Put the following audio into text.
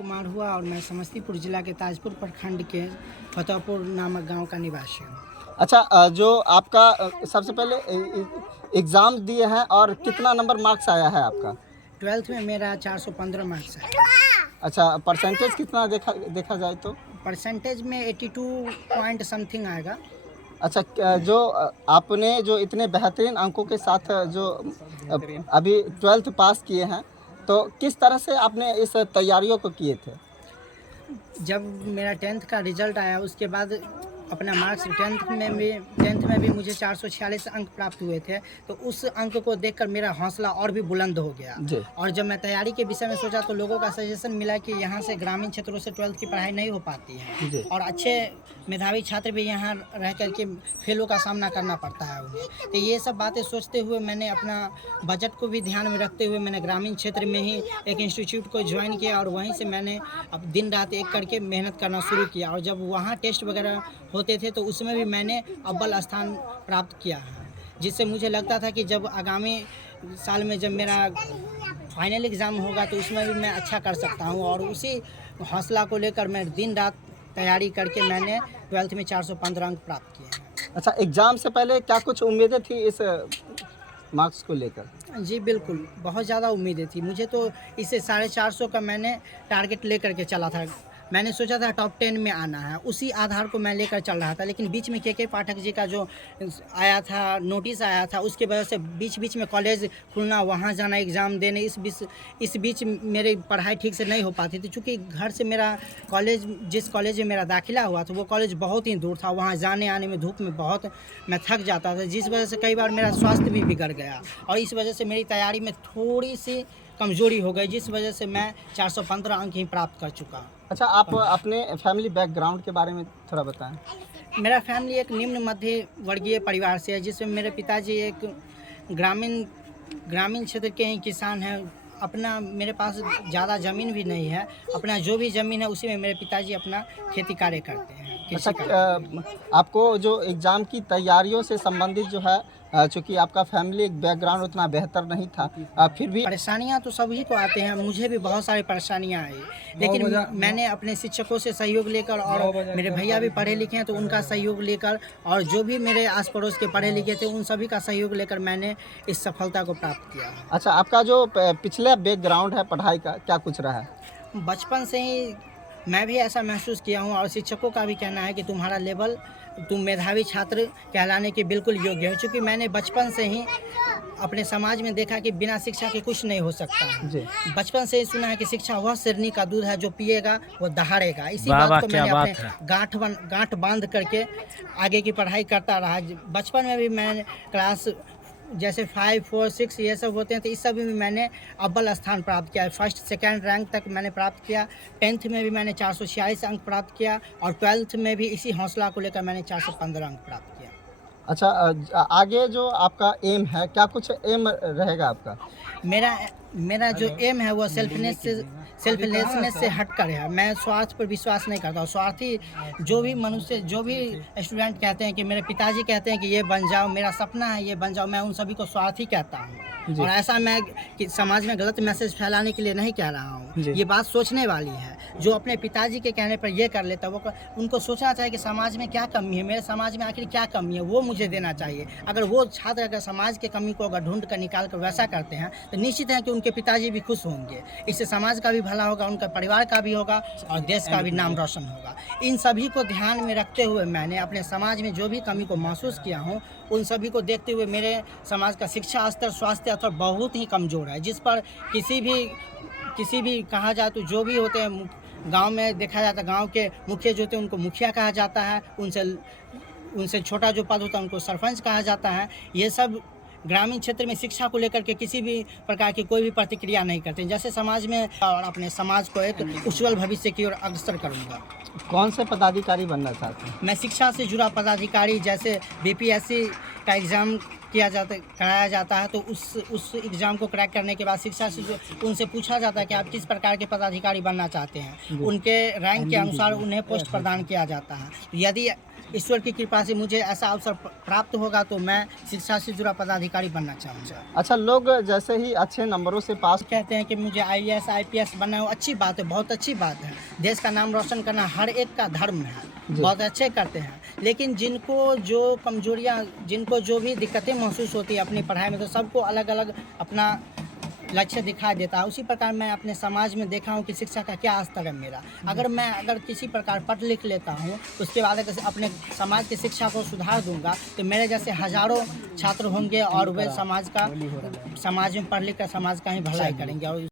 कुमार हुआ और मैं समस्तीपुर जिला के ताजपुर प्रखंड के फतेहपुर नामक गांव का निवासी हूँ। अच्छा, जो आपका सबसे पहले एग्ज़ाम दिए हैं और कितना नंबर मार्क्स आया है आपका? 12th में मेरा 415 मार्क्स है। अच्छा, परसेंटेज कितना देखा जाए तो? परसेंटेज में 82 पॉइंट समथिंग आएगा। अच्छा, जो आपने जो इतने बेहतरीन अंकों के साथ जो अभी 12th पास किए हैं, तो किस तरह से आपने इस तैयारियों को किए थे? जब मेरा 10th का रिजल्ट आया उसके बाद अपना मार्क्स 10th में भी मुझे 446 अंक प्राप्त हुए थे, तो उस अंक को देखकर मेरा हौसला और भी बुलंद हो गया। जी। और जब मैं तैयारी के विषय में सोचा तो लोगों का सजेशन मिला कि यहाँ से ग्रामीण क्षेत्रों से 12th की पढ़ाई नहीं हो पाती है जी। और अच्छे मेधावी छात्र भी यहाँ रह करके फेलों का सामना करना पड़ता है उन्हें। तो ये सब बातें सोचते हुए मैंने अपना बजट को भी ध्यान में रखते हुए मैंने ग्रामीण क्षेत्र में ही एक इंस्टीट्यूट को ज्वाइन किया और वहीं से मैंने अब दिन रात एक करके मेहनत करना शुरू किया। और जब वहाँ टेस्ट वगैरह होते थे तो उसमें भी मैंने अव्वल स्थान प्राप्त किया है, जिससे मुझे लगता था कि जब आगामी साल में जब मेरा फाइनल एग्ज़ाम होगा तो उसमें भी मैं अच्छा कर सकता हूँ। और उसी हौसला को लेकर मैं दिन रात तैयारी करके मैंने 12th में 415 अंक प्राप्त किए हैं। अच्छा, एग्ज़ाम से पहले क्या कुछ उम्मीदें थी इस मार्क्स को लेकर? जी बिल्कुल, बहुत ज़्यादा उम्मीदें थी। मुझे तो इससे 450 का मैंने टारगेट लेकर के चला था। मैंने सोचा था टॉप 10 में आना है, उसी आधार को मैं लेकर चल रहा था। लेकिन बीच में के पाठक जी का जो आया था, नोटिस आया था, उसकी वजह से बीच में कॉलेज खुलना, वहाँ जाना एग्ज़ाम देने, इस बीच मेरी पढ़ाई ठीक से नहीं हो पाती थी। चूँकि घर से मेरा कॉलेज, जिस कॉलेज में मेरा दाखिला हुआ था वो कॉलेज बहुत ही दूर था। वहाँ जाने आने में धूप में बहुत मैं थक जाता था, जिस वजह से कई बार मेरा स्वास्थ्य भी बिगड़ गया और इस वजह से मेरी तैयारी में थोड़ी सी कमज़ोरी हो गई, जिस वजह से मैं 415 अंक ही प्राप्त कर चुका। अच्छा, आप अपने फैमिली बैकग्राउंड के बारे में थोड़ा बताएं। मेरा फैमिली एक निम्न मध्य वर्गीय परिवार से है, जिसमें मेरे पिताजी एक ग्रामीण क्षेत्र के ही किसान हैं। अपना मेरे पास ज़्यादा ज़मीन भी नहीं है, अपना जो भी ज़मीन है उसी में मेरे पिताजी अपना खेती कार्य करते हैं। अच्छा, आपको जो एग्ज़ाम की तैयारियों से संबंधित जो है, चूँकि आपका फैमिली एक बैकग्राउंड उतना बेहतर नहीं था, फिर भी परेशानियां तो सभी को आते हैं, मुझे भी बहुत सारी परेशानियां आई, लेकिन मैंने अपने शिक्षकों से सहयोग लेकर और मेरे भैया भी पढ़े लिखे हैं तो उनका सहयोग लेकर और जो भी मेरे आस पड़ोस के पढ़े लिखे थे उन सभी का सहयोग लेकर मैंने इस सफलता को प्राप्त किया। अच्छा, आपका जो पिछला बैकग्राउंड है पढ़ाई का, क्या कुछ रहा है? बचपन से ही मैं भी ऐसा महसूस किया हूँ और शिक्षकों का भी कहना है कि तुम्हारा लेवल, तुम मेधावी छात्र कहलाने के बिल्कुल योग्य हो। चूँकि मैंने बचपन से ही अपने समाज में देखा कि बिना शिक्षा के कुछ नहीं हो सकता। जी। बचपन से ही सुना है कि शिक्षा वह सिरनी का दूध है जो पिएगा वो दहाड़ेगा। इसी बात को मैंने अपने गांठ बांध करके आगे की पढ़ाई करता रहा। बचपन में भी मैंने क्लास जैसे 5, 4, 6 ये सब होते हैं तो इस सभी में मैंने अव्वल स्थान प्राप्त किया। फर्स्ट सेकंड रैंक तक मैंने प्राप्त किया। 10th में भी मैंने 446 अंक प्राप्त किया और 12th में भी इसी हौसला को लेकर मैंने 415 अंक प्राप्त किया। अच्छा, आगे जो आपका एम है, क्या कुछ एम रहेगा आपका? मेरा जो एम है वो सेल्फलेसनेस से हटकर है। मैं स्वार्थ पर विश्वास नहीं करता हूँ। स्वार्थी जो भी मनुष्य, जो भी स्टूडेंट कहते हैं कि मेरे पिताजी कहते हैं कि ये बन जाओ, मेरा सपना है ये बन जाओ, मैं उन सभी को स्वार्थी कहता हूँ। और ऐसा मैं कि समाज में गलत मैसेज फैलाने के लिए नहीं कह रहा हूँ। ये बात सोचने वाली है। जो अपने पिताजी के कहने पर ये कर लेता है उनको सोचना चाहिए कि समाज में क्या कमी है, मेरे समाज में आखिर क्या कमी है वो मुझे देना चाहिए। अगर वो छात्र अगर समाज के कमी को अगर ढूंढ कर निकाल कर वैसा करते हैं तो निश्चित है कि उनके पिताजी भी खुश होंगे। इससे समाज का भी भला होगा, उनका परिवार का भी होगा और देश का भी नाम रोशन होगा। इन सभी को ध्यान में रखते हुए मैंने अपने समाज में जो भी कमी को महसूस किया हूँ उन सभी को देखते हुए मेरे समाज का शिक्षा स्तर, स्वास्थ्य स्तर बहुत ही कमज़ोर है, जिस पर किसी भी कहा जाए तो जो भी होते हैं गांव में देखा जाता है, गांव के मुखिया जो होते हैं उनको मुखिया कहा जाता है, उनसे छोटा जो पद होता है उनको सरपंच कहा जाता है। ये सब ग्रामीण क्षेत्र में शिक्षा को लेकर के किसी भी प्रकार की कोई भी प्रतिक्रिया नहीं करते। जैसे समाज में और अपने समाज को एक उज्ज्वल भविष्य की ओर अग्रसर करूँगा। कौन से पदाधिकारी बनना चाहते हैं? मैं शिक्षा से जुड़ा पदाधिकारी, जैसे BPSC का एग्ज़ाम कराया जाता है, तो उस एग्ज़ाम को क्रैक करने के बाद शिक्षा से उनसे पूछा जाता है कि आप किस प्रकार के पदाधिकारी बनना चाहते हैं। उनके रैंक के अनुसार उन्हें पोस्ट प्रदान किया जाता है। यदि ईश्वर की कृपा से मुझे ऐसा अवसर प्राप्त होगा तो मैं शिक्षा से जुड़ा पदाधिकारी बनना चाहूँगा। अच्छा, लोग जैसे ही अच्छे नंबरों से पास कहते हैं कि मुझे IAS IPS बनना है, वो अच्छी बात है, बहुत अच्छी बात है। देश का नाम रोशन करना हर एक का धर्म है, बहुत अच्छे करते हैं। लेकिन जिनको जो कमजोरियाँ, जिनको जो भी दिक्कतें महसूस होती है अपनी पढ़ाई में, तो सबको अलग अलग अपना लक्ष्य दिखाई देता है। उसी प्रकार मैं अपने समाज में देखा हूँ कि शिक्षा का क्या स्तर है मेरा। अगर किसी प्रकार पढ़ लिख लेता हूँ, उसके बाद अगर अपने समाज की शिक्षा को सुधार दूंगा तो मेरे जैसे हज़ारों छात्र होंगे और वे समाज में पढ़ लिख कर समाज का ही भलाई करेंगे और